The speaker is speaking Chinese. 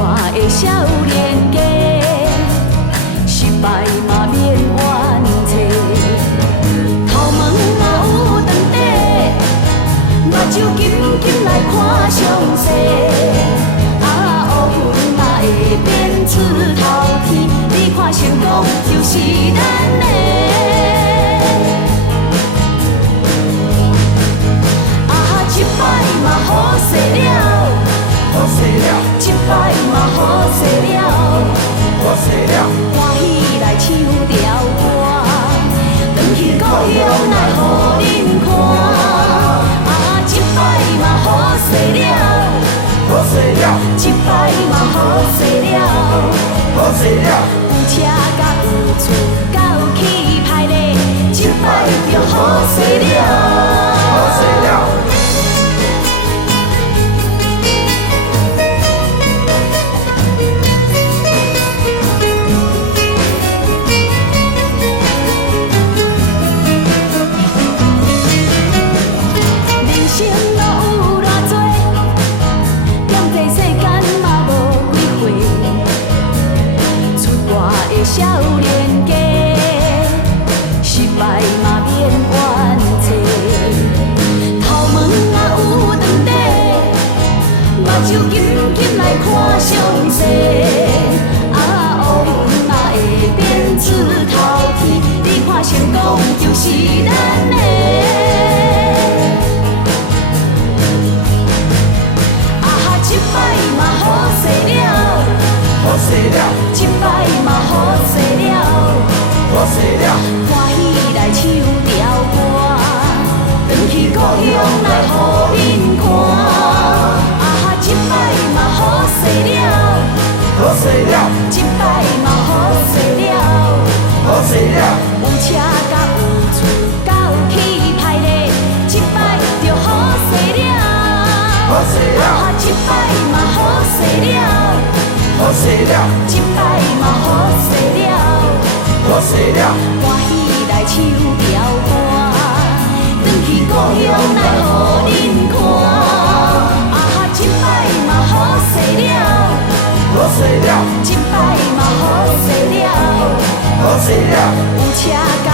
我的少年家，失败嘛免怨嗟。头毛若有长短，目睭紧紧来看详细。啊，乌云嘛会变出头天，你看成功就是咱的。一摆嘛好势了，好势了，一摆嘛好势了，好势了，欢喜来唱条歌，返去故乡来互恁看。啊，一摆嘛好势了，好势了，一摆嘛好势了，好势了，有车甲有厝甲有气派咧，一摆就好势了，好势了。少年家，失败嘛免怨嗟。头毛若有长短，目睭紧紧来看详细。啊，乌云嘛会变出头天，你看成功就是咱的。啊，一摆嘛好势了，好势了，一摆嘛好势了，好势了，欢喜来唱条歌，返去故乡来互恁看。啊，一摆嘛好势了，好势了，一摆嘛好势了，好势了，有车甲有厝甲有气派咧，一摆就好势了，好势了，啊，一摆嘛好势了。好势了，一摆嘛好势了，好势了，欢喜来唱条歌，返去故乡来互恁看。啊，一摆嘛好势了，好势了，一摆嘛好势了，好势了，有车甲